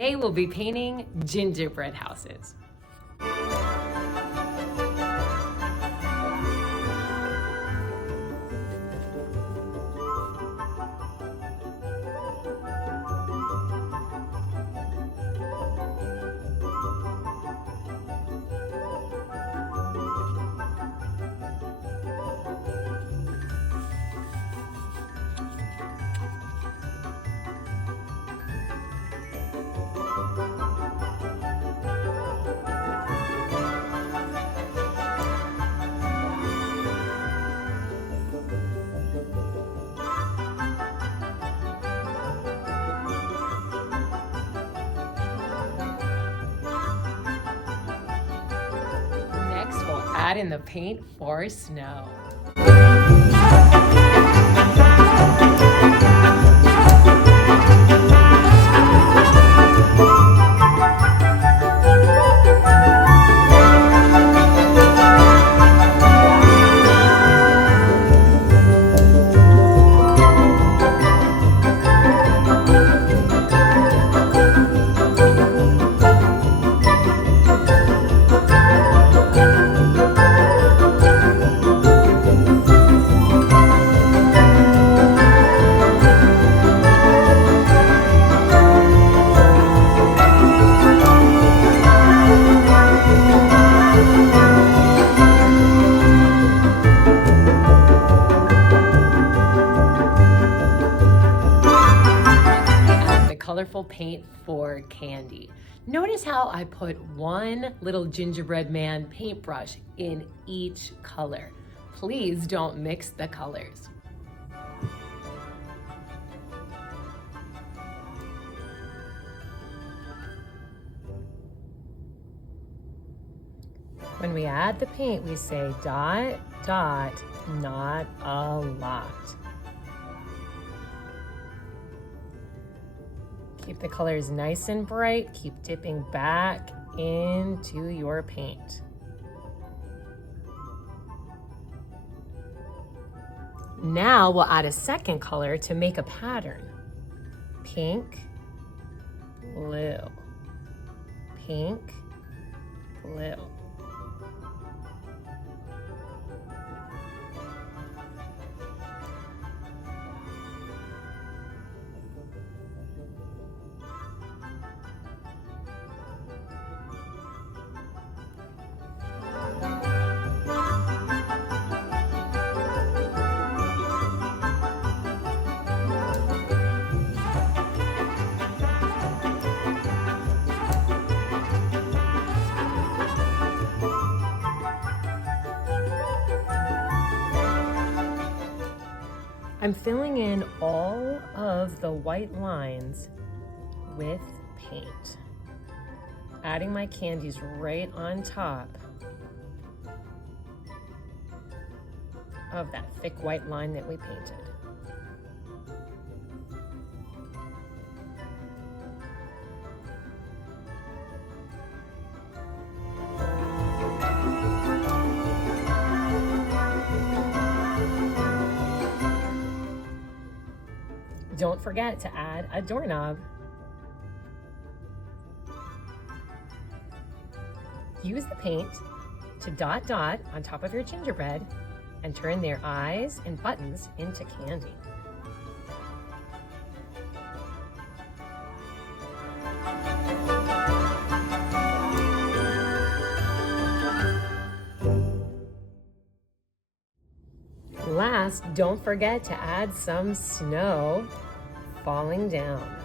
Today we'll be painting gingerbread houses. Next, we'll add in the paint for snow. Colorful paint for candy. Notice how I put one little gingerbread man paintbrush in each color. Please don't mix the colors. When we add the paint, we say dot, dot, not a lot. Keep the colors nice and bright. Keep dipping back into your paint. Now we'll add a second color to make a pattern. Pink, blue, pink, blue. I'm filling in all of the white lines with paint. Adding my candies right on top of that thick white line that we painted. Don't forget to add a doorknob. Use the paint to dot dot on top of your gingerbread and turn their eyes and buttons into candy. Last, don't forget to add some snow falling down.